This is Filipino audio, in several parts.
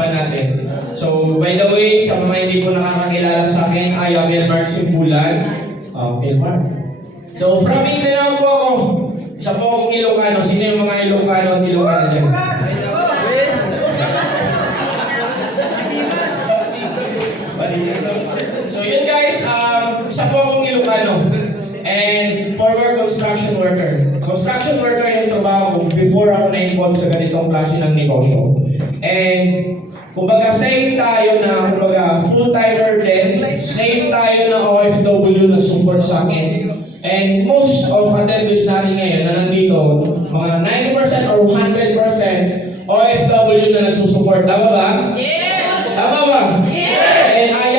pag-uusapan natin. So, by the way, sa mga hindi po nakakakilala sa akin, I am Elmar Simbulan. Elmar. So, from Mindanao po ako. Isa po akong Ilocano. Sino yung mga Ilocano dyan? So, yun guys, isa po akong Ilocano. And former construction worker. Construction worker yung trabaho ko before ako na-involve sa ganitong klase ng negosyo. And kumbaga same tayo na kumbaga full-timer din, same tayo na OFW na support sa akin. And most of attendees natin ngayon na nandito, mga 90% or 100% OFW na nagsusupport. Tama ba? Yes! Tama ba? Yes! And I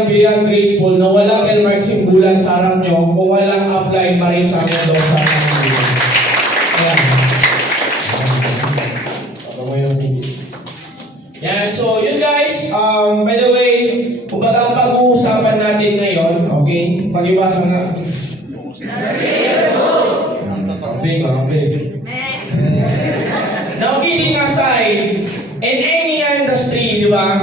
am beyond grateful na walang Elmar Simbulan sa harap nyo kung walang apply Marisa Mendoza. Ayan. Yan, so yun guys, by the way, kumbaga ang pag-uusapan natin ngayon, okay, pag-iwasa nga. Now, kidding aside, in any industry, di ba?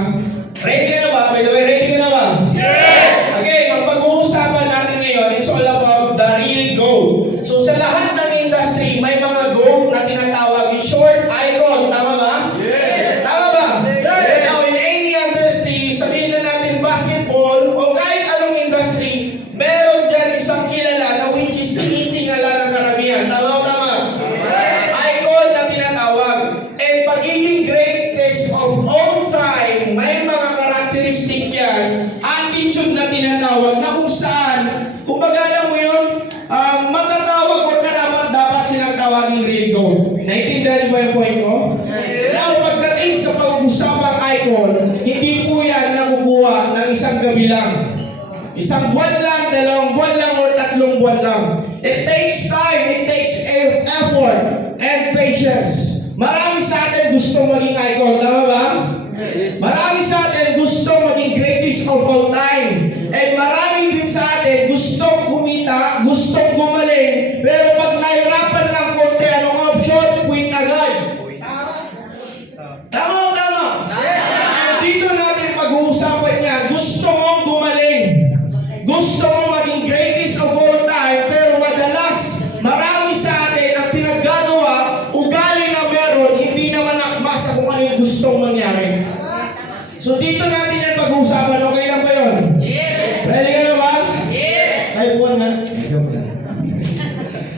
Ready ka na ba? By the way, ready ka na ba? Yes! Okay, ang pag-uusapan natin ngayon, it's all about the real goal. So sa lahat ng industry, may mga goal na tinatawag yung short icon. Tama ba? Yes! Tama ba? Yes! Now, in any industry, sabihin na natin basketball o kahit anong industry, meron dyan isang kilala na which is tinitingala ng karamihan. Tama o tama? Yes! Icon na tinatawag. And pagiging greatest of all time, may mga karakteristik yan, attitude na tinatawag na kung saan, kumbaga alam mo yun, matatawag o dapat silang tawaging real goal. Naintindihan mo yung point ko? Now, pagdating sa pag-usapang icon, hindi po yan nakukuha ng isang gabi lang. Isang buwan lang, 2 buwan lang, o 3 buwan lang. It takes time, it takes effort, and patience. Marami sa atin gustong maging icon, tama ba? Marami sa atin gustong maging greatest of all time. And marami din sa atin gustong kumita, gustong gumaling, pero pag nahirapan lang konti, anong option? Quit agad. Tama o tama? And dito natin pag-uusapan niya, gusto mong gumaling. Gusto mong maging greatest of all time, pero madalas, marami sa atin ang pinaggagawa, ugali na meron, hindi naman akma sa kung ano yung gustong mangyari. So dito natin yan pag-uusapan. Okay lang ba yun? Yes! Ready ka na ba? Yes! Ay, buwan na.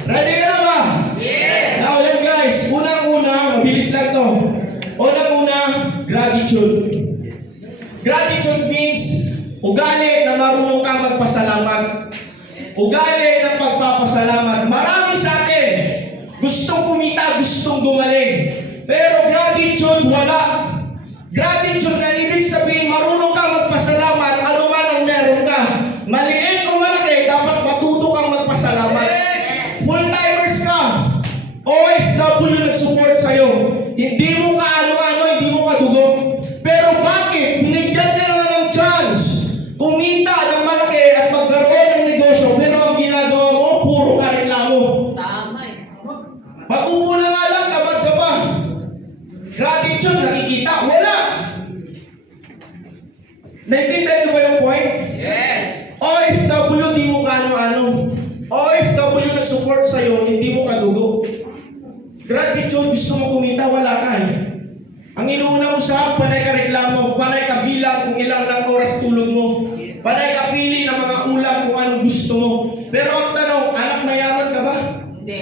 Ready ka na ba? Yes! Now yan guys, unang-una, mabilis lang to. Unang-una, gratitude. Gratitude means ugali na marunong kang magpasalamat. Ugali ng pagpapasalamat. Marami sa atin gustong kumita, gustong gumaling. Pero gratitude, wala. Gratitude na ibig sabihin, marunong kang magpasalamat, ano man ang meron ka. Maliit o malaki, dapat matuto kang magpasalamat. Full-timers ka. OFW nag-support sa'yo. Hindi mo ka ano-ano, hindi mo ka dugo. Pero bakit? Binigyan ka naman ng chance. Kumita ng malaki at magkaroon ng negosyo, pero ang ginagawa mo, puro ka reklamo. Tama eh. Pag-upo na nga lang, tamad ka pa. Gratitude, nakikita, wala. Naintindihan mo ba yung point? Yes. OFW, di mo ka ano-ano. OFW nag-support sa'yo, hindi mo kadugo. Gratitude, gusto mo kumita, wala ka eh. Ang inuuna mo sa panay ka reklamo, panay ka bilang kung ilang lang oras tulog mo. Panay ka pili ng mga ulam kung anong gusto mo. Pero ang tanong, anak mayaman ka ba? Hindi.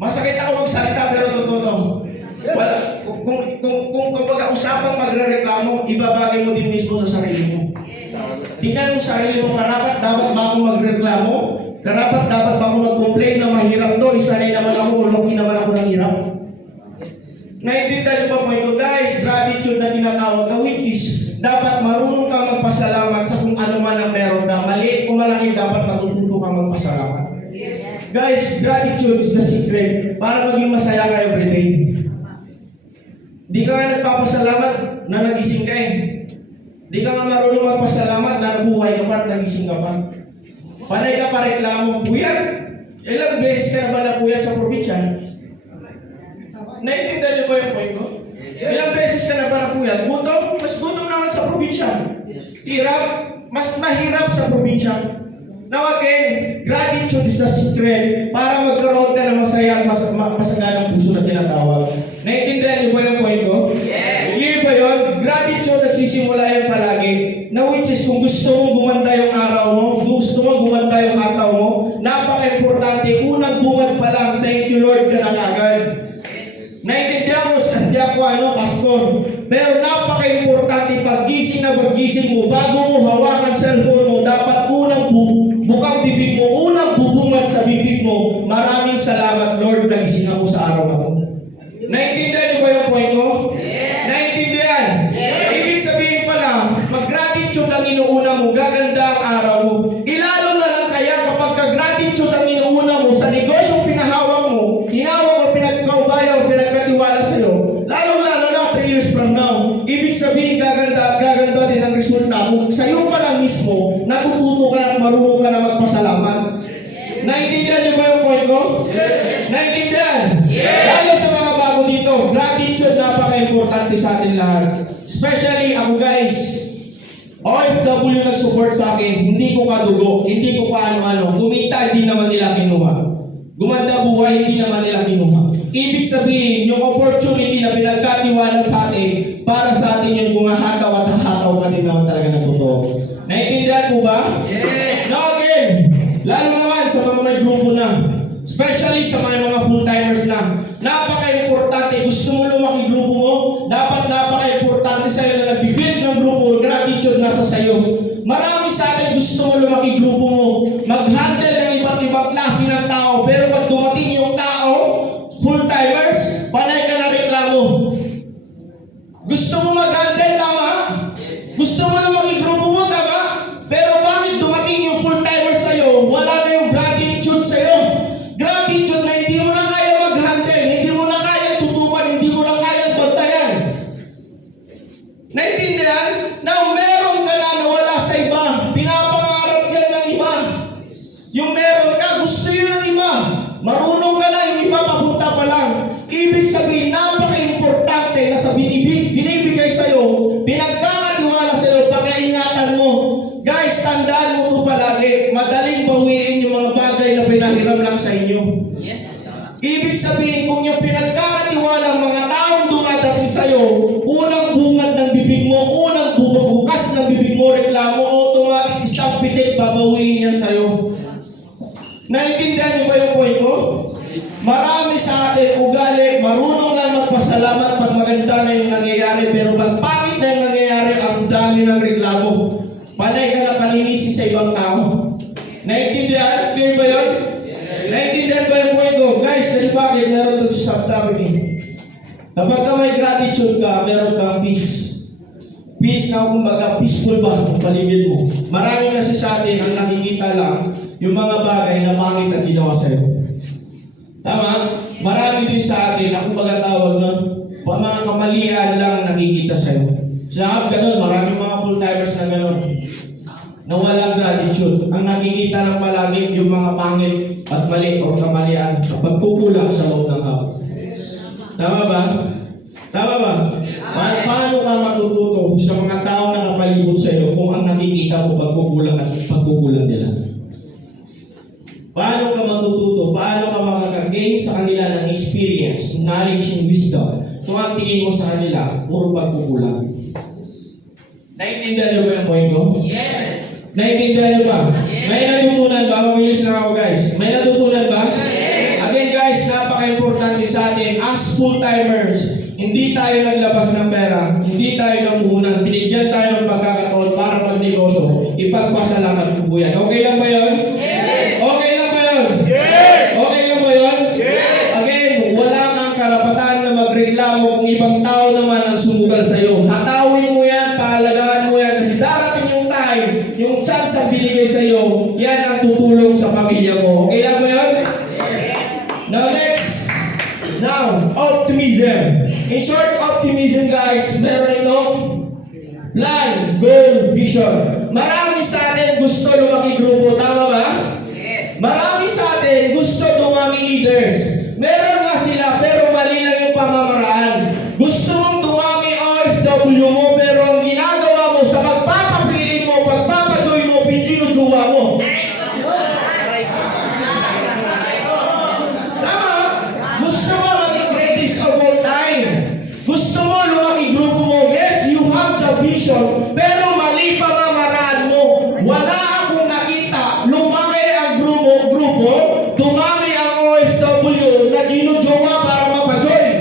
Masakit ako magsalita pero totoo. Wala. Kung pag-usapang magre-reklamo, ibabagay mo din mismo sa sarili mo. Tingnan mo sa sarili mo, karapat dapat ba akong magreklamo? Karapat dapat ba akong mag-complain na mahirap to? Isanay naman ako, lucky naman ako ng hirap. Naintindihan niyo ba po ito? Guys, gratitude na tinatawag na which is dapat marunong kang magpasalamat sa kung ano man ang meron ka. Maliit o malaki, dapat matututo kang magpasalamat. Guys, gratitude is the secret para maging masaya ka everyday. Di ka nga nagpapasalamat na nagising ka eh. Di ka nga marunong magpasalamat na nabuhay ka pa at nagising ka pa. Panay ka pa reklamo, puyat. Ilang beses ka na ba napuyat sa probinsya? Naintindihan niyo ba yung point ko? Ilang beses ka na ba mo yan? Gutom? Mas gutom naman sa probinsya. Hirap? Mas mahirap sa probinsya. Now again, gratitude is the secret para magkaroon ka ng masaya at masaganang puso na tinatawag. Naintindihan niyo ba yung point ko? Yes! Hindi ba yun? Gratitude nagsisimula yan palagi. Na which is kung gusto mong gumanda yung araw mo, gusto mong gumanda yung hataw mo, napaka-importante, unang bungad pa lang, thank you Lord ka na agad. Naintindihan ko, hindi ako pastor. Pero napaka-importante paggising na paggising mo, bago mo hawakan cellphone mo, dapat unang bukang bibig mo, unang bubungad sa bibig mo, maraming salamat Lord, nagising ako sa araw na to. Naintindihan niyo ba yung point ko? Yes. Naintindihan? Yes. Ibig sabihin pala, mag-gratitude ang inuuna mo, gaganda ang araw mo. Ilalo na lang kaya kapag ka-gratitude ang inuuna mo sa negosyong pinahawak mo, hinawak o pinagkaubaya o pinagkatiwala sa'yo, lalong-lalo na 3 years from now, ibig sabihin gaganda at gaganda din ang resulta mo. Sa'yo pa lang mismo, natututo ka na at marunong ka na magpasalamat. Naintindihan niyo ba yung point ko? Yes. Naintindihan? Yes. Lalo sa mga bago dito, gratitude napaka-importante sa atin lahat. Especially ako guys, OFW nag-support sa akin, hindi ko kadugo, hindi ko kaano-ano, kumita, hindi naman nila kinuha. Gumanda buhay, hindi naman nila kinuha. Ibig sabihin, yung opportunity na pinagkatiwala sa atin, para sa atin yung gumahataw at hataw ka din naman talaga ng totoo. Naintindihan mo ba? Yes! Now again, lalo naman sa mga may grupo na, especially sa mga full-timers na, napaka-importante, gusto mo lumaki grupo mo, dapat napaka-importante sa'yo na nag-build ng grupo, gratitude nasa sa'yo. Marami sa atin gusto mo lumaki grupo mo, mag-handle ng iba't ibang klase ng tao, pero pag dumating yung tao, full-timers, panay ka na reklamo. Gusto mo mag-handle, tama? Gusto mo lumaki grupo mo, tama? Pero bakit dumating yung full-timers sa'yo, wala na yung gratitude sa'yo? Gratitude na hindi mo na kaya mag-handle, hindi mo na kaya tutukan, hindi mo na kaya bantayan. Naintindihan? Now, meron ka na nawala sa iba. Pinapangarap yan ng iba. Yung meron ka, gusto yun ng iba. Marunong ka na, yung iba papunta pa lang. Ibig sabihin, napaka-importante na sa binibigay sa'yo, pinagkakatiwala sa'yo, pakaingatan mo. Guys, tandaan mo ito palagi. Madaling bawiin yung mga bagay na pinahiram lang sa inyo. Yes. Ibig sabihin, kung yung pinagkakatiwala ang mga taong dumadating sa'yo, unang bungad ng bibig mo, unang bukas ng bibig mo, reklamo, automatic isang pitik, babawiin yan sa'yo. Naintindihan niyo ba yung point ko? Marami sa atin ugali, marunong lang magpasalamat pag maganda na yung nangyayari, pero pag pangit na yung nangyayari, ang dami ng reklamo. Panay ka na paninisi sa ibang tao. Naintindihan? Clear ba yun? Naintindihan ba yung point ko? Guys, kasi bakit meron ito sa topic eh? Kapag ka may gratitude ka, meron kang peace. Peace na kumbaga, peaceful ba yung paligid mo? Marami kasi sa atin ang nakikita lang yung mga bagay na pangit na ginawa sa'yo. Tama? Marami din sa atin na kumbaga tawag nun, mga kamalian lang ang nakikita sa'yo. Sa ganun, maraming mga full-timers na ganun. Na walang gratitude. Ang nakikita lang palagi yung mga pangit at mali o kamalian kapag kukulang sa loob ng hap. Tama ba? Tama ba? Paano ka matututo sa mga tao na kapalibot sa iyo kung ang nakikita mo pagkukulang at pagkukulang nila? Paano ka matututo? Paano ka makakagain sa kanila ng experience, knowledge, and wisdom kung ang tingin mo sa kanila, puro pagkukulang? Naintindihan niyo ba yung point ko? Yes! Naintindihan niyo ba? Yes! May natutunan ba? Mabilis na ako guys. May natutunan ba? Yes! Again guys, napaka-importante sa atin as full-timers. Hindi tayo naglabas ng pera, hindi tayo namuhunan, binigyan tayo ng pagkakataon para magnegosyo. Ipagpasalamat po yan. Okay lang ba yun? Yes! Okay lang ba yun? Yes! Okay lang ba yun? Yes! Again, wala kang karapatan na magreklamo kung ibang tao naman ang sumugal sa iyo. Hatawin mo yan, paalagaan mo yan, kasi darating yung time, yung chance ang binigay sa iyo, yan ang tutulong sa pamilya mo. Okay lang ba yun? Yes! Now next, optimism. In short, optimism guys, meron ito plan, goal, vision. Marami sa atin gusto lumaki grupo, tama ba? Yes. Marami sa atin gusto dumami leaders. Meron nga sila pero mali lang yung pamamaraan. Gusto mong dumami OFW, makigrupo mo. Yes, you have the vision, pero mali pamamaraan mo. Wala akong nakita. Lumaki ang grupo, dumami ang OFW na ginujowa para mapajoin.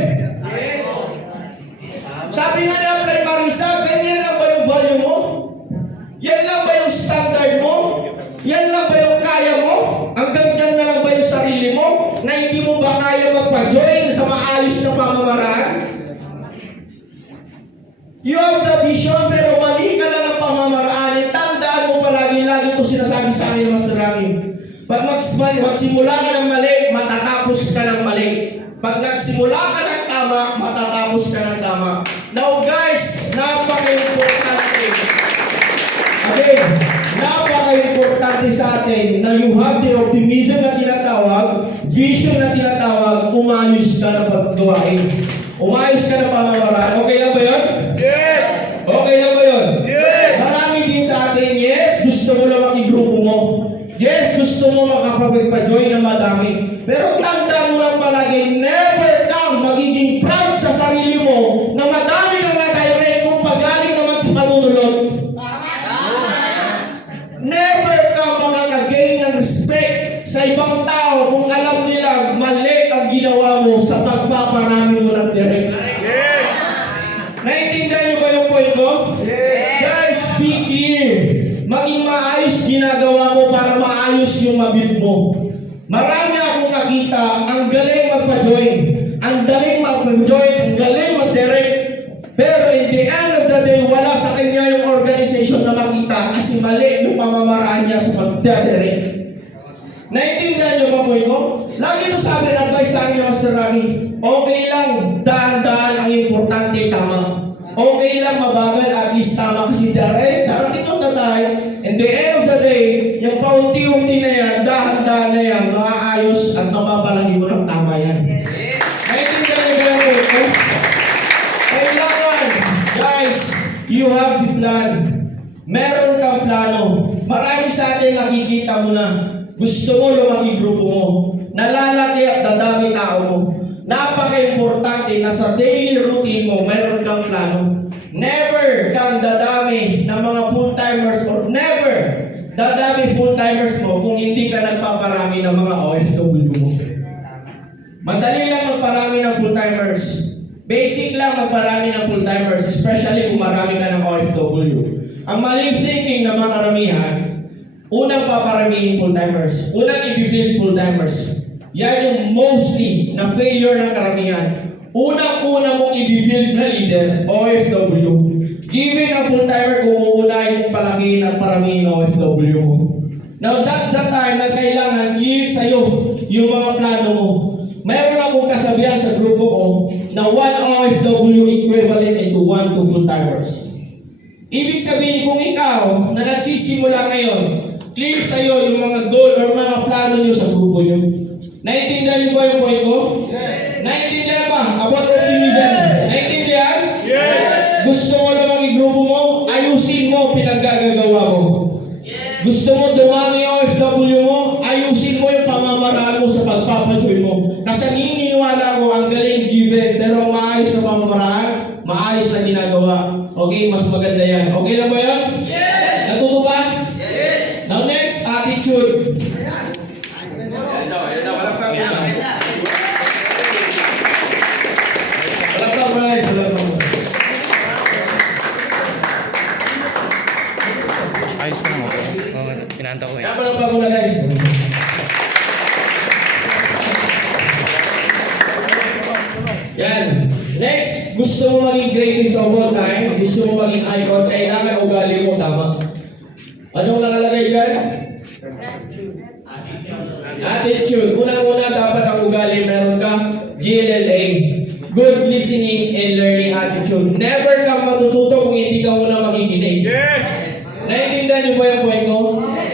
Sabi nga niya, Fred Marisa, ganyan lang ba yung value mo? Yan lang ba yung standard mo? Yan lang ba yung kaya mo? Hanggang dyan na lang ba yung sarili mo? Na hindi mo ba kaya magpa-join sa maayos na pamamaraan? You have the vision, pero mali ka lang ang pamamaraan. Tandaan mo palagi, lagi ito sinasabi sa akin ng Master Rami. Pag magsimula ka ng mali, matatapos ka ng mali. Pag nagsimula ka ng tama, matatapos ka ng tama. Now guys, napaka-importante. Again, napaka-importante sa atin na you have the optimism na tinatawag, vision na tinatawag, umayos ka na paggawain. Umayos ka na pamamaraan. Okay lang ba yun? Yes! Okay lang ba yun? Yes! Marami din sa atin, yes, gusto mo lang makigrupo mo. Yes, gusto mo makapagpa-join na madami. Pero tandaan mo lang palagi, never kang magiging proud sa sarili mo na madami kang na-direct kung pagaling naman sa panunulot. Never kang makakagain ng respect sa ibang tao kung alam nila mali ang ginawa mo sa pagpaparami mo ng direct. Yes! Naintindihan niyo ba yung point ko? Yes! Guys, be clear. Maging maayos ginagawa mo para maayos yung mabid mo. Marami akong nakita, ang galing magpa-join, ang galing mag-join, ang galing mag-direct. Pero in the end of the day, wala sa kanya yung organization na makita kasi mali yung pamamaraan niya sa pag-direct. Naintindihan niyo ba po ito? Lagi ito sabi ng advice sa akin ni Master Rami, okay lang, daan-daan ang importante, tama. Okay lang mabagal, at least tama kasi darating yung tatay. In the end of the day, yung paunti-unti na yan, dahan-dahan na yan, maaayos at mapapalagi mo ng tama yan. Naintindihan niyo ba po ito? Kailangan, guys, you have the plan. Meron kang plano. Marami sa atin nakikita mo na. Gusto mo lumaki grupo mo. Nalalaki at dadami tao mo. Napaka-importante na sa daily routine mo, meron kang plano. Never kang dadami ng mga full-timers or never dadami full-timers mo kung hindi ka nagpaparami ng mga OFW mo. Madali lang magparami ng full-timers. Basic lang magparami ng full-timers, especially kung marami ka ng OFW. Ang maling thinking ng mga karamihan, unang paparamihin full-timers. Unang i-build full-timers. Yan yung mostly na failure ng karamihan. Unang-una mong i-build na leader, OFW. Given ang full-timer, kung uunahin mong palakihin at paramihin ang OFW mo. Now, that's the time na kailangan clear sa'yo yung mga plano mo. Mayroon akong kasabihan sa grupo ko na 1 OFW equivalent into 1 to full-timers. Ibig sabihin, kung ikaw na nagsisimula ngayon, clear sa'yo yung mga goal or mga plano nyo sa grupo nyo. Naintindihan niyo ba yung point ko? Yes! Naintindihan ba? About optimism. Naintindihan? Yes! Gusto mo lang magigrupo mo, ayusin mo pinaggagawa mo. Yes! Gusto mo dumami yung OFW mo, ayusin mo yung pamamaraan mo sa pagpapajoy mo. Kasi naniniwala ko ang galing given, pero maayos na pamamaraan, maayos na ginagawa. Okay, mas maganda yan. Okay lang ba yan? Yes! Natuto ba? Yes! Now next, attitude. Ayos ko naman. Pinanta ko eh. Napalapa ko na guys. Yan. Next, gusto mo maging greatest of all time, gusto mo maging icon, kailangan ugali mo tama. Anong nakalagay dyan? Attitude. Unang-una dapat ang ugali, meron kang GLLA. Good listening and learning attitude. Never kang matututo kung hindi ka muna makikinig. Yes! Naiintindihan niyo ba yung point ko?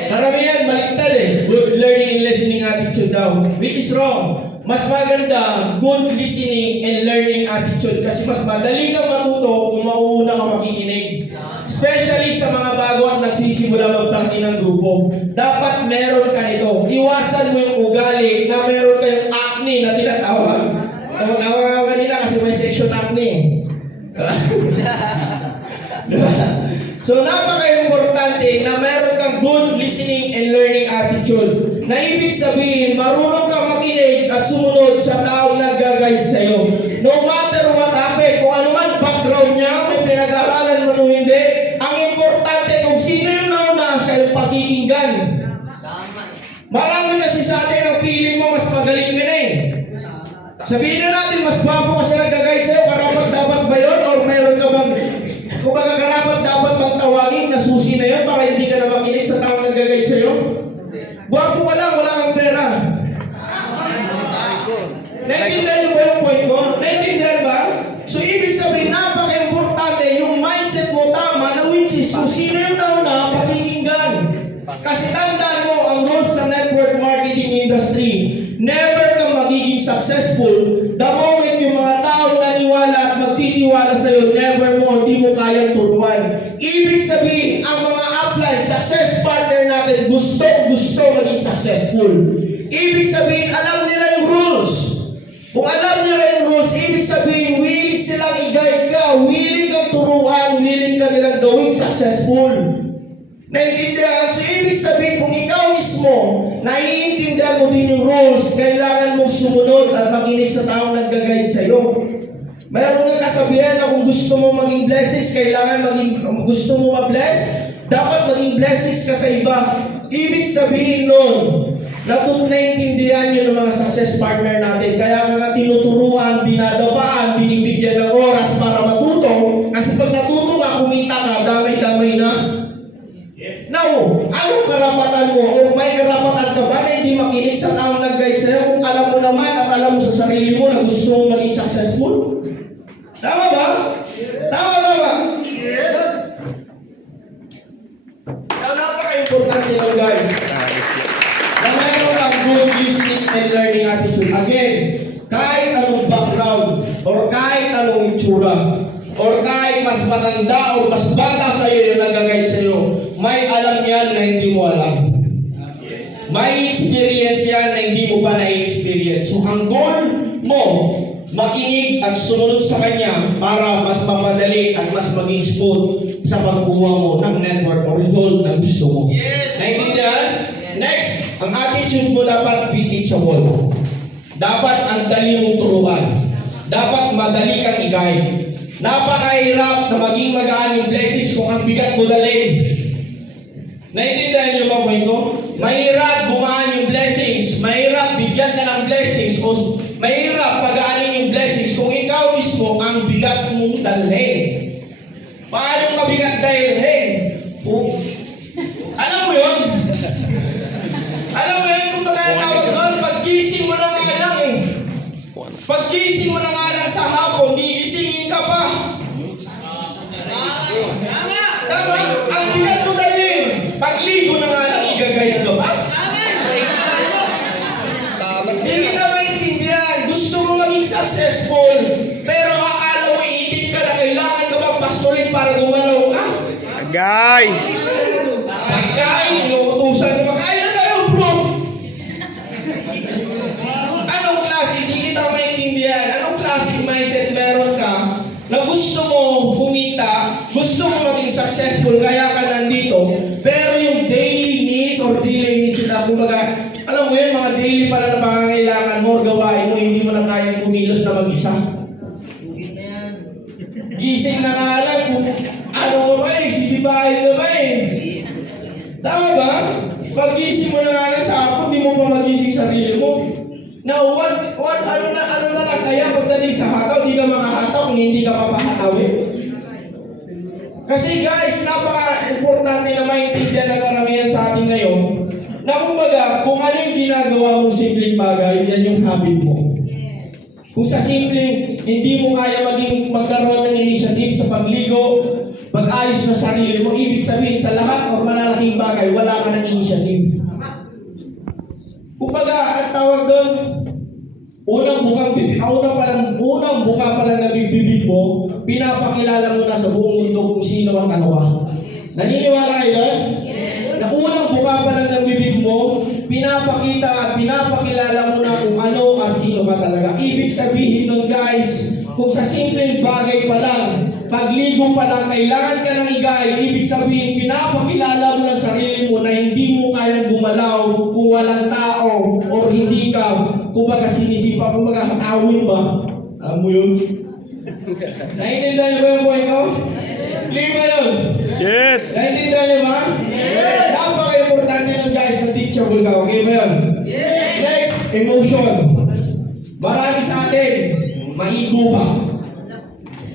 Karamihan, baliktad eh. Good learning and listening attitude daw. Which is wrong. Mas maganda, good listening and learning attitude. Kasi mas madali kang matuto kung mauuna ka makikinig. Especially sa mga bago at nagsisimula magparti ng grupo. Dapat meron ka nito. Iwasan mo yung ugali na meron kayong acne na tinatawag. Tawag kanina kasi may section acne eh. Diba? So napaka-importante na meron kang good listening and learning attitude. Na ibig sabihin, marunong kang makinig at sumunod sa taong nag-guide sa'yo. No matter what happened, kung ano man background niya, kung pinag-aralan mo o hindi, ang importante kung sino yung nauna, siya yung pakikinggan. Marami kasi sa atin ang feeling mo mas magaling ka na eh. Sabihin na natin, mas bago ka sa nag-guide sa'yo, karapat dapat ba yun? Or meron ka bang, kumbaga karapat dapat bang tawagin na susi na yun para hindi ka na makinig sa taong nag-guide sa'yo? Gwapo ka lang, wala kang pera. Naintindihan niyo ba yung point ko? Naintindihan ba? So ibig sabihin, napaka-importante yung mindset mo tama na which is kung sino yung nauna, pakikinggan. Kasi tandaan mo ang rules sa network marketing industry. Never kang magiging successful the moment yung mga taong naniwala at magtitiwala sa'yo, never mo, hindi mo kayang turuan. Ibig sabihin, ang mga upline, success partner natin, gusto maging successful. Ibig sabihin, alam nila yung rules. Kung alam nila yung rules, ibig sabihin, willing silang i-guide ka, willing kang turuan, willing ka nilang gawing successful. Naintindihan? So, ibig sabihin, kung ikaw mismo, naiintindihan mo din yung rules, kailangan mong sumunod at makinig sa taong nag-guide sa'yo. Mayroon nga kasabihan na kung gusto mo maging blessings, gusto mo ma-bless, dapat maging blessings ka sa iba. Ibig sabihin nun, naintindihan yun ng mga success partner natin. Kaya nga tinuturuan, dinadabaan, binibigyan ng oras para matuto. Kasi pag natuto ka, kumita ka, damay-damay na. Now, anong karapatan mo? O may karapatan ka ba na hindi makinig sa taong nag-guide sa'yo kung alam mo naman at alam mo sa sarili mo na gusto mo maging successful? Tama ba? Tama ba? Yes! Now, napaka-importante lang guys. Na mayroon kang good listening and learning attitude. Again, kahit anong background or kahit anong itsura or kahit mas matanda o mas bata sa'yo yung nag-guide sa'yo, may alam yan na hindi mo alam. May experience yan na hindi mo pa na-experience. So ang goal mo, makinig at sumunod sa kanya para mas mapadali at mas maging smooth sa pagkuha mo ng network o result na gusto mo. Yes. Naintindihan? Next, ang attitude mo dapat be teachable. Dapat ang dali mong turuan. Dapat madali kang i-guide. Napakahirap na maging magaan yung blessings kung ang bigat mo dalhin. Naintindihan niyo ba point ko? Mahirap gumaan yung blessings. Mahirap bigyan ka ng blessings. O mahirap pagaanin yung blessings kung ikaw mismo ang bigat mong dalhin. Paano mabigat dalhin? Alam mo yun? Alam mo yun kung bagay tawag doon? Paggising mo na nga lang eh. Paggising mo na nga lang sa hapon, gigisingin ka pa. Tama? Ang bigat mo dalhin. Pagligo na nga lang, igagayad ka ba? Hindi kita maintindihan. Gusto mo maging successful, pero akala mo iitip ka na kailangan ka bang pastorin para gumalaw ka? Agay! Pagkain, inuutusan ka, makain na tayo, bro! Anong klase? Hindi kita maintindihan. Anong klase mindset meron ka na gusto mo kumita, gusto mo maging successful, kaya ka nandito, pero yung daily needs or daily needs na, kumbaga, alam mo yun, mga daily pala na pangangailangan mo or gawain mo, hindi mo na kayang kumilos na mag-isa. Gising na nga lang, ano ka ba eh, sisibahin ka ba eh. Tama ba? Pag gising mo na nga lang sa hapon, di mo pa magising sarili mo. Now, ano na lang kaya pagdating sa hataw, di ka makahataw kung hindi ka papahatawin. Kasi guys, napaka-importante na maintindihan ng karamihan sa atin ngayon na kumbaga, kung ano yung ginagawa mong simpleng bagay, yan yung habit mo. Kung sa simpleng, hindi mo kaya magkaroon ng initiative sa pagligo, pag-ayos na sarili mo, ibig sabihin sa lahat o malalaking bagay, wala ka ng initiative. Kumbaga, ang tawag doon, unang buka pa lang na bibig mo, pinapakilala mo na sa buong mundo kung sino ang ano ka. Naniniwala kayo doon? Yes. Na unang buka pa lang ng bibig mo, pinapakita at pinapakilala mo na kung ano at sino ka talaga. Ibig sabihin nun guys, kung sa simpleng bagay pa lang, pagligo pa lang, kailangan ka ng igay. Ibig sabihin, pinapakilala mo ng sarili mo na hindi mo kayang gumalaw kung walang tao o hindi ka, kumbaga sinisipa, kumbaga hatawin ba? Alam mo yun? Naiintindihan niyo ba yung point ko? Clear ba yun? Yes. Naiintindihan niyo ba? Napaka-importante nun guys na teachable ka. Okay ba yun? Next, emotion. Marami sa atin, maigo pa.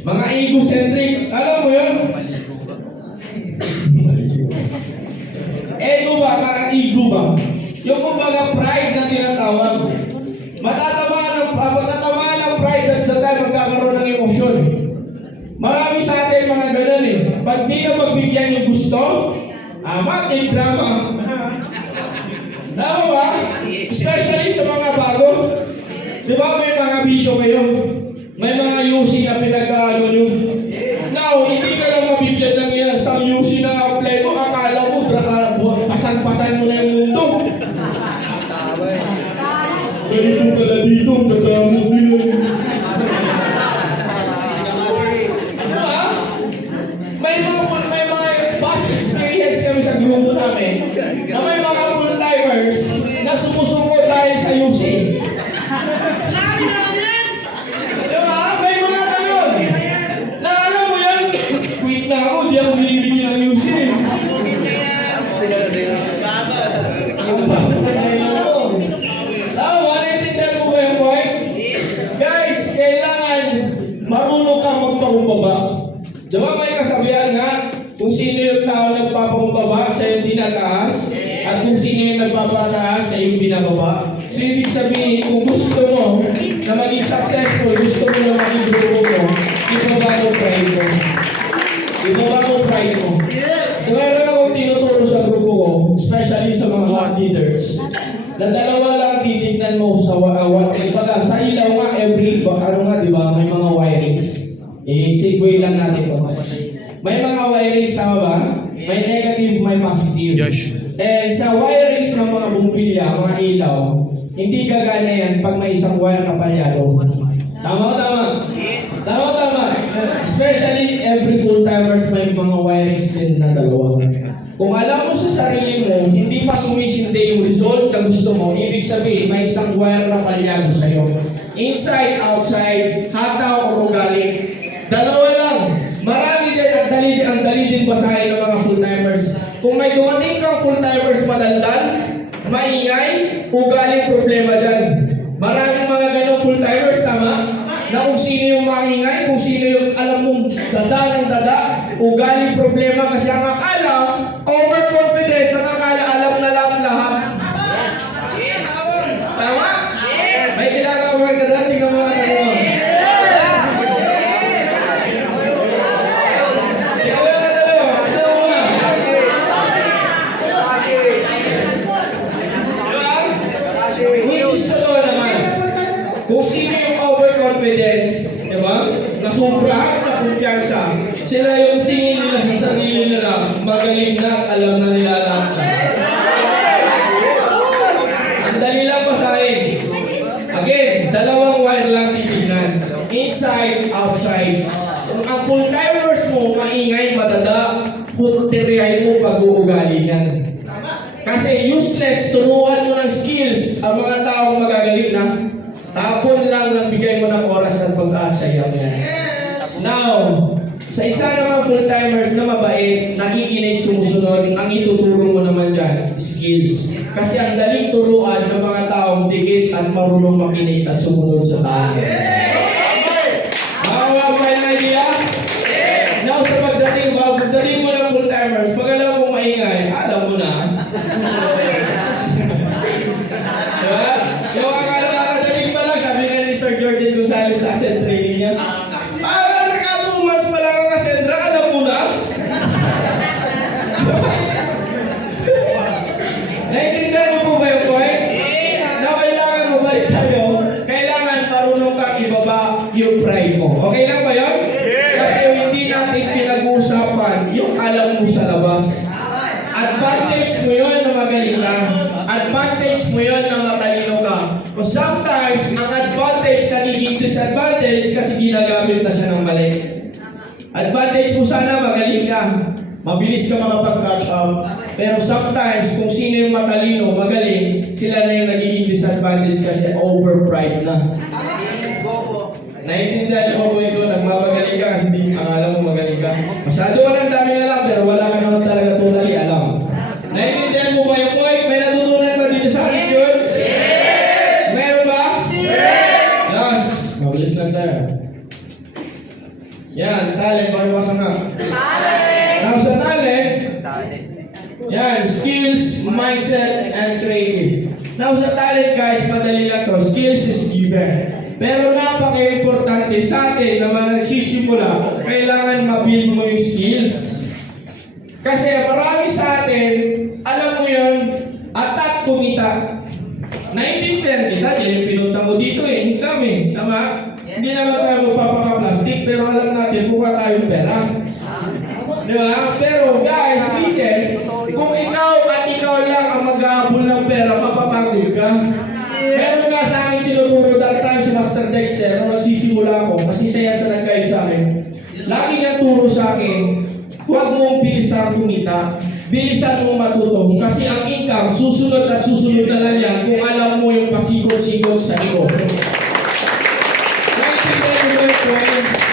Mga egocentric. Alam mo yun? Ego ba? Mga ego ba? Yung kumbaga pride na tinatawag. Pagtatamaan ng pride, that's the time magkakaroon ng emosyon. Marami sa atin mga ganun eh. Pag di na magbigyan yung gusto, matik drama. Tama ba? Especially sa mga bago. Di ba may mga bisyo kayo? May mga UC na pinag-ano nyo. Now, hindi ka lang mabigyan ng isang UC na apply mo, akala mo, pasan-pasan mo na yung mundo. Ganito pala dito, ang tagamot nila. Diba? May mga past experience kami sa grupo namin na may mga full-timers na sumusuko dahil sa UC. Diba? May mga ganun. Na alam mo yan, quit na ako, di ako binibigyan ng UC. Marunong ka magpakumbaba. Diba may kasabihan nga, kung sino yung tao nagpapakumbaba sa yung tinataas, at kung sino yung nagpapataas sa yung binababa. So ibig sabihin, kung gusto mo na maging successful, gusto mo na maging grupo mo, ibaba mo pride mo. Ibaba mo pride mo. Kung meron akong tinuturo sa grupo ko, especially sa mga hard leaders, na dalawa lang titignan mo sa kumbaga sa ilaw nga every di ba may mga wirings. Segue lang natin to. May mga wirings, tama ba? May negative, may positive. And sa wirings ng mga bumbilya, mga ilaw, hindi gagana yan pag may isang wire na palyado. Tama o tama? Tama o tama? Especially every full-timers may mga wirings din na dalawa. Kung alam mo sa sarili mo, hindi pa sumisindi yung result na gusto mo, ibig sabihin, may isang wire na palyado sa'yo. Inside, outside, hataw o ugali. Dalawa lang. Marami din ang dali din basahin ng mga full-timers. Kung may dumating kang full-timers malandan, maingay, ugaling problema dyan. Maraming mga ganong full-timers, tama? Na kung sino yung maingay, kung sino yung alam mong dada ng dada, ugaling problema kasi ang akala, overconfidence, ang akala alam na lahat. Tama? May ginagawa ka dyan, tingnan mo ka na mo. Kung sino yung overconfidence, di ba? Nasubrahan sa kumpiyansa, sila yung tingin nila sa sarili nila, magaling na at alam na nila lahat. Ang dali lang basahin. Again, dalawang wire lang titignan. Inside, outside. Kung ang full-timers mo, maingay, madada, puterihay mo pag-uugali yan. Kasi useless, turuan mo ng skills ang mga taong magagaling na. Tapon lang ng bigay mo ng oras ng pag-aasayaw niya. Now, sa isa namang full-timers na mabait, nakikinig, sumusunod, ang ituturo mo naman dyan, skills. Kasi ang daling turuan ng mga taong dikit at marunong makinig at sumunod sa tao. Makawa ba yung idea? Now, sa pagdating mo ng full-timers, pag alam mo maingay, alam mo na. Diba? Yung kakadaling pa lang, sabi nga ni Sir Jordan Gonzales sa asset training niya, ka 2 months pa lang ang Cassandra, alam mo na? Naiintindihan mo po ba yung point? Na kailangan mo balik tayo, kailangan marunong kang ibaba yung pride mo. Okay lang ba yun? Kasi hindi natin pinag-uusapan yung alam mo sa labas. Advantage mo yun na magaling ka. Advantage mo yun na matalino ka. But sometimes, ang advantage nagiging disadvantage kasi ginagamit na siya ng mali. Advantage mo sana, magaling ka. Mabilis ka makapag-catch up. Pero sometimes, kung sino yung matalino, magaling, sila na yung nagiging disadvantage kasi overpride na. Naiintindihan mo ko ito, nagmamagaling ka kasi di akala mo magaling ka. Masyado ka lang dami na lang, pero wala ka naman talaga totally alam. Naiintindihan mo ba yung point? May natutunan ba dito sa akin yun? Yes! Meron ba? Yes! Mabilis lang tayo. Yan, talent, pariwasan nga. Now sa talent, yan, skills, mindset, and creative. Now sa talent guys, madali lang to. Skills is given. Pero napaka-importante sa atin na mga nagsisimula, kailangan ma-build mo yung skills. Kasi marami sa atin, alam mo yun, atat kumita. Naiintindihan kita, yan yung pinunta mo dito eh, income eh, tama? Hindi naman tayo magpapaka-plastic, pero alam natin, mukha tayong pera. Di ba? Pero guys, listen, kung ikaw at ikaw lang ang mag-aabol ng pera, mapapagod ka. Meron nga sa akin tinuturo that time si Master Dexter, nung nagsisimula ako, kasi siya sa nag-guide sa akin. Lagi niya turo sa akin, huwag mong bilisan kumita, bilisan mo matuto. Kasi ang income, susunod at susunod na lang yan kung alam mo yung pasikot-sikot sa iyo.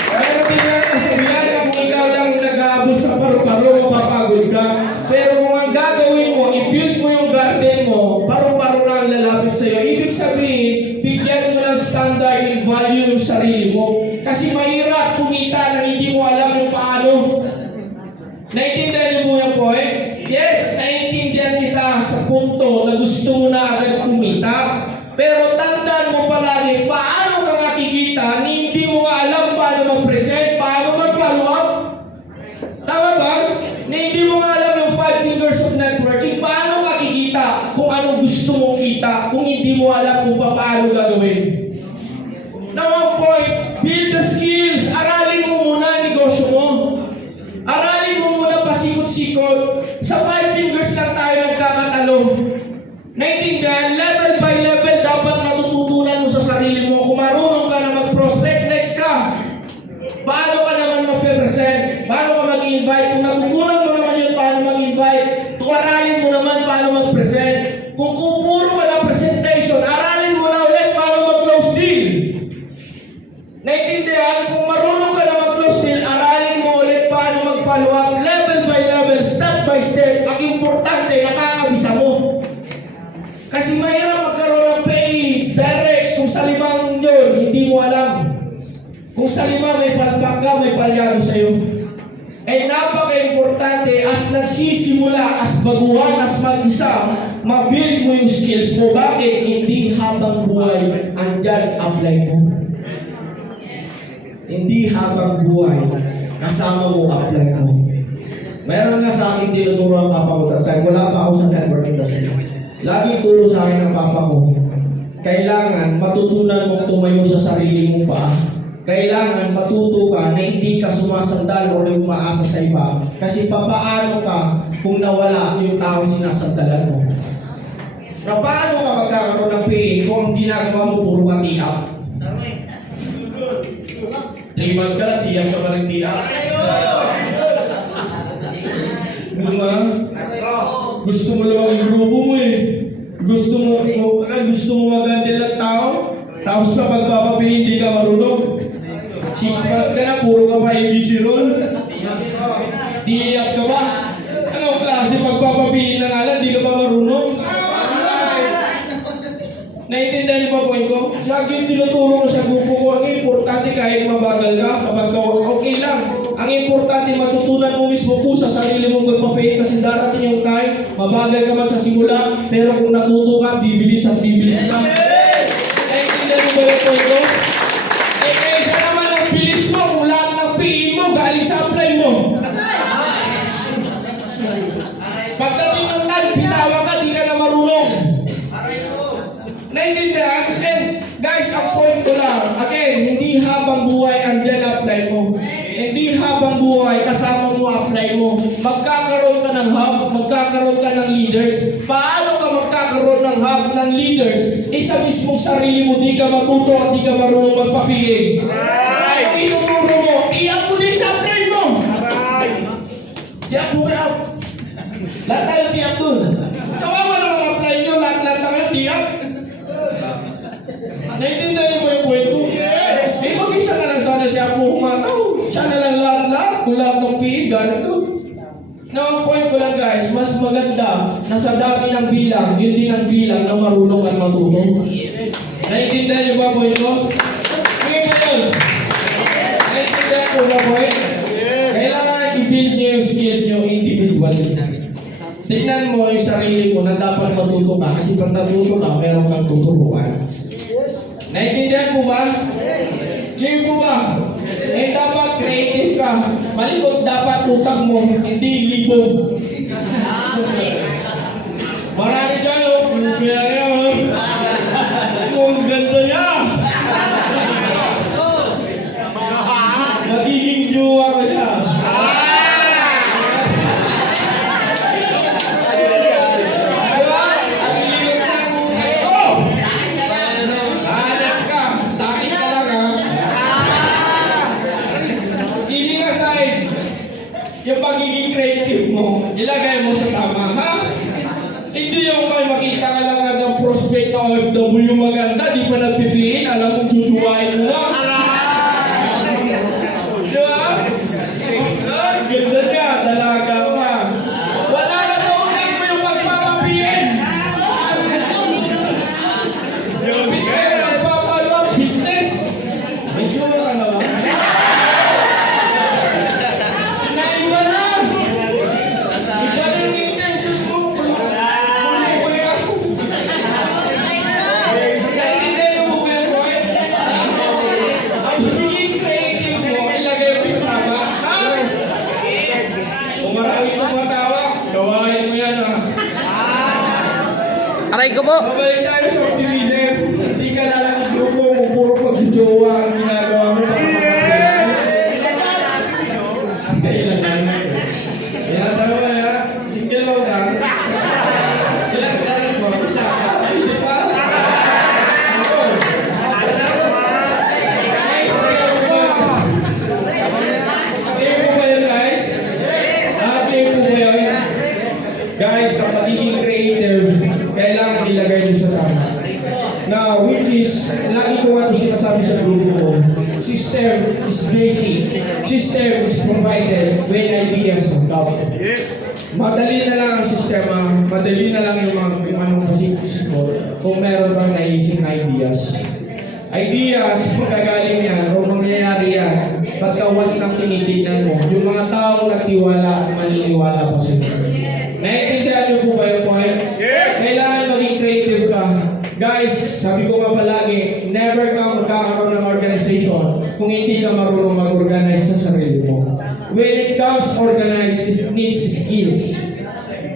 Pero tingnan ka sabihan na kung ikaw lang nag-aabot sa paru-paro, mapapagod ka. Pero kung ang gagawin mo, i-build mo yung garden mo, paru-paro na ang lalapit sa iyo. Ibig sabihin, bigyan mo ng standard and value yung sarili mo. Kasi mahirap kumita na hindi mo alam yung paano. Naintindihan niyo mo yung point? Yes, naintindihan kita sa punto na gusto mo na agad kumita. Pero tandaan mo palagi, paano ka nakikita, hindi mo nga alam paano mag-present, paano mag-follow up. Tama ba? Na hindi mo nga alam yung 5 fingers of networking, paano makikita kung ano gusto mong kita, kung hindi mo alam kung paano gagawin. Now, ang point, build the skills. Aralin mo muna ang negosyo mo. Aralin mo muna pasikot-sikot. Sa 5 fingers lang tayo nagkakatalo. Naintindihan, level by level, dapat natututunan mo sa sarili mo. Kung marunong ka na mag-prospect, next ka. Paano ka naman mag-present? Paano ka mag-invite? Kung natutunan mo naman yun paano mag-invite, aralin mo naman paano mag-present. Kung puro ka na presentation, aralin mo na ulit paano mag-close deal. Naintindihan, kung marunong ka na mag-close deal, aralin mo ulit paano mag-follow up, level by level, step by step. Ang importante, nakakabisa mo. Kasi mahirap magkaroon ng page, directs, kung sa limang yun, hindi mo alam. Kung sa lima may palpak ka, may palyado sa'yo. Eh napaka-importante, as nagsisimula, as baguhan, as mag-isa, ma-build mo yung skills mo. Bakit? Hindi habang buhay, andyan, apply mo. Hindi habang buhay, kasama mo, apply mo. Meron nga sa akin tinuturo ang papa ko that time. Wala pa ako sa network industry. Lagi turo sa akin ng papa ko, kailangan matutunan mong tumayo sa sarili mo pa. Kailangan matuto ka na hindi ka sumasandal o umaasa sa iba. Kasi papaano ka kung nawala yung taong sinasandalan mo? Na paano ka magkakaroon ng pain kung ang ginagawa mo puro ka tiyak? 3 months ka lang, tiyak ka pa rin tiyak. Diba? Gusto mo lang ang grupo mo eh. Gusto mo magandil ng tao, tapos kapag papapihin, hindi ka marunong. 6 months ka na, puro ka pa ABC roll. Tiyak ka ba? Anong klase pagpapapihin na nga lang, di ka pa marunong? Naiintindihan niyo ba point ko? Sa akin, tinuturo ko sa grupo ko, ang importante kahit mabagal ka, kapag okay lang. Ang importante, matutunan mo mismo po sa sarili mong magpapahin kasi darating yung time, mabagal ka man sa simula, pero kung natuto ka, bibilis at bibilis ka. Naiintindihan niyo ba yung point ko? Eh, kaysa naman ang bilis mo kung lahat ng piin mo galing sa apply mo. Pagdating ng time, bitawa ka, di ka na marunong. Naintindihan? And guys, ang point ko lang, again, hindi habang buhay andyan apply mo. Hindi habang buhay kasama mo apply mo. Magkakaroon ka ng hub, magkakaroon ka ng leaders. Paano ka magkakaroon ng hub ng leaders? Isa mismo sarili mo, di ka matuto at di ka marunong magpapiling. Ang ituturo mo, iyak mo din sa apply mo. tiyak dun. Kawawa na mga apply nyo, lahat-lahat na kayo tiyak. Naintindihan niyo mo yung point ko? Eh, mag-isa na lang sana siya po humataw. Siya na lang lahat-lahat, kung lahat ng PE, galing doon. Now, ang point ko lang guys, mas maganda na sa dami ng bilang, yun din ang bilang na marunong at matulog. Naintindihan niyo ba point ko? Ngayon ba yun? Naintindihan ko ba point? Kailangan i-build niyo yung skills niyo individually. Tingnan mo yung sarili mo na dapat matuto ka kasi pag natuto ka, meron kang tuturuan. Naintindihan mo ba? Clear mo ba? Eh dapat creative ka. Malikot dapat utak mo, hindi libog. Marami dyan o. Kaya ngayon, ang ganda niya. Magiging jowa ko siya. Diba? Ang ligot lang utak ko. Hanap ka. Sakit ka lang ha. Kiling aside, yung pagiging creative mo, ilagay mo sa tama, ha? Hindi yung may makita ka lang ng prospect na OFW maganda, di pa nagpipiin, alam mong jujuwain mo na. Di ba? Ay, ganda niya, dalaga pa. Wala na sa utak mo yung pagpapapiin. Yung business, magpapalo, business. Medyo ka na ba? Naiba na! Iba na yung intention mo. Pulukoy ka. Naintindihan mo ba yung point? Ang pagiging creative mo, ilagay mo sa tama. Ha? Kung maraming tumatawa, gawain mo yan ha. Aray ko po! Mabalik tayo sa optimism. Hindi ka lalang ng grupo kung puro pag-jowa ang ginagawa mo. Ilan lang. Ilan tanong na yan? Single mo ka? Ilan tanong mo? Isa ka? Hindi pa? Ako. Clear po ba yun guys? Clear po ba yun? Guys, ang pagiging creative, kailangan ilagay mo sa tama. Now, which is, lagi ko nga ito sinasabi sa grupo ko, system is basic. System is provided when ideas are come. Madali na lang ang sistema, madali na lang yung mga kung anong kasing-isip mo kung meron kang naising ideas. Ideas, magagaling yan o mangyayari yan pagka once nang tinitignan mo, yung mga taong nagtiwala, maniniwala pa sa inyo. Naiintindihan niyo po ba yung point? Kailangan maging creative ka. Guys, sabi ko nga palagi, never ka magkakaroon ng organization kung hindi ka marunong mag-organize sa sarili mo. When it comes organized, it needs skills.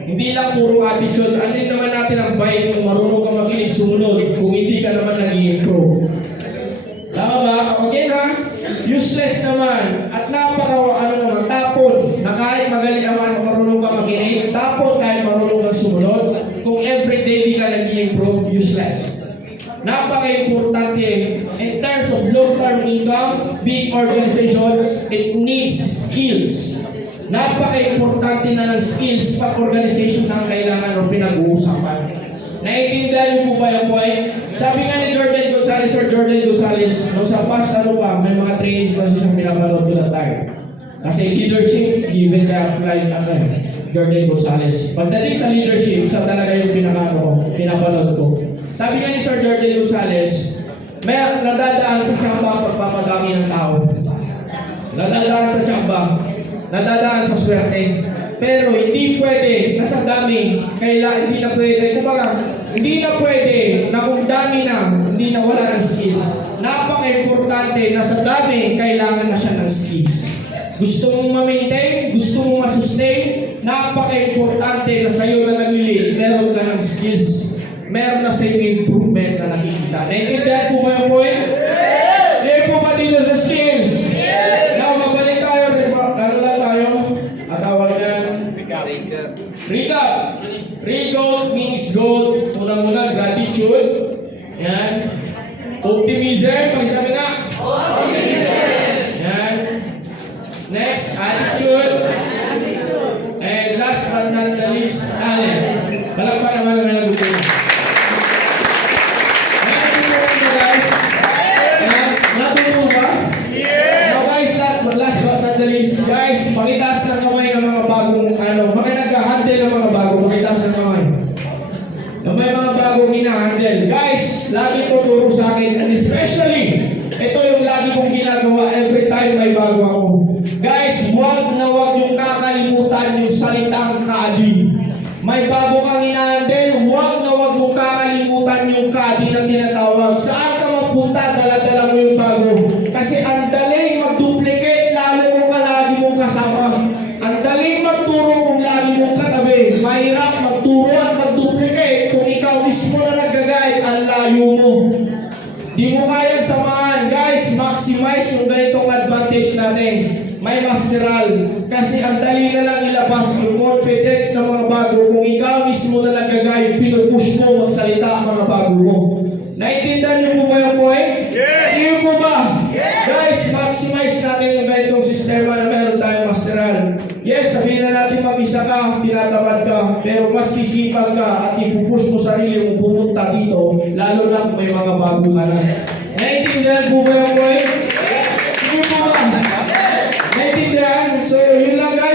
Hindi lang puro attitude. Ano naman natin ang bike kung marunong ka makinig sumunod kung hindi ka naman nag-i-improve. Tama ba? Again ha? Useless naman. At naman, tapon. Na kahit magaling naman marunong ka makinig, tapon kahit marunong kang sumunod. Kung everyday di ka nag-i-improve, useless. Napaka-importante in terms of long-term income, big organization, it needs skills. Napaka-importante na ng skills pag organization ang kailangan o pinag-uusapan. Naiintindihan niyo po ba yung point? Sabi nga ni Jordan Gonzalez, Sir Jordan Gonzalez, nung sa past may mga trainees kasi siyang pinapanood ko na time. Kasi leadership, given the client Jordan Gonzalez. Pagdating sa leadership, isa talaga yung pinapanood ko. Sabi nga ni Sir Jordan Gonzalez, may nadadaan sa tsamba pagpapadami ng tao. Nadadaan sa tsamba, nadadaan sa swerte. Pero hindi pwede na sa dami, hindi na pwede. Kumbaga, hindi na pwede na kung dami na, hindi na wala ng skills. Napaka-importante na sa dami, kailangan na siya ng skills. Gusto mong ma-maintain, gusto mong ma-sustain, napaka-importante na sa'yo na nag-lead, meron ka ng skills. Meron na sa'yo improvement na nakikita. Naintindihan po ba yung point? Yes! Po ba dito sa skills? Now, mabalik tayo. Kano lang tayo? At tawag na. Recap. Real gold means gold. Unang-una, gratitude. Yan. Optimism. Pag-sabi nga. Optimism. Yan. Next, attitude. And last, but not the least, Allen. Palakpan naman ang nalagot ko. Guys, natutuwa ba? Now guys, last but not the least, guys, pakitaas ng kamay ng mga bagong, mga nag-handle ng mga bago, pakitaas ng kamay. Na may mga bagong hina-handle. Guys, lagi ko turo sa akin, and especially, ito yung lagi kong ginagawa every time may bago ako. Guys, huwag na huwag yung kakalimutan yung salitang kadi. May bago kang hina-handle, huwag na huwag mong kakalimutan yung kadi na tinatawag. Saan ka magpunta, dala-dala mo yung bago. Kasi ang daling mag-duplicate, lalo kung lagi mong kasama. Ang daling magturo kung lagi mong katabi. Mahirap magturo at mag-duplicate kung ikaw mismo na nagagayad, ang layo mo. Di mo kayang samahan. Guys, maximize yung ganitong advantage natin. May masteral. Kasi ang dali na lang ilabas yung confidence ng mga bago kung ikaw mismo na nagagayad, pinupush mo magsalita ang mga bago mo. Naintindihan niyo po ba yung point? Yes! Iyo po ba? Yes! Guys, maximize natin yung ganitong sistema na meron tayong masteral. Yes, sabihin na natin mag-isa ka, tinatamad ka, pero mas sisipag ka at ipupush mo sarili mong pumunta dito, lalo na kung may mga bago ka na. Naintindihan po ba yung point? Iyo po ba? Naintindihan? So, yun lang guys.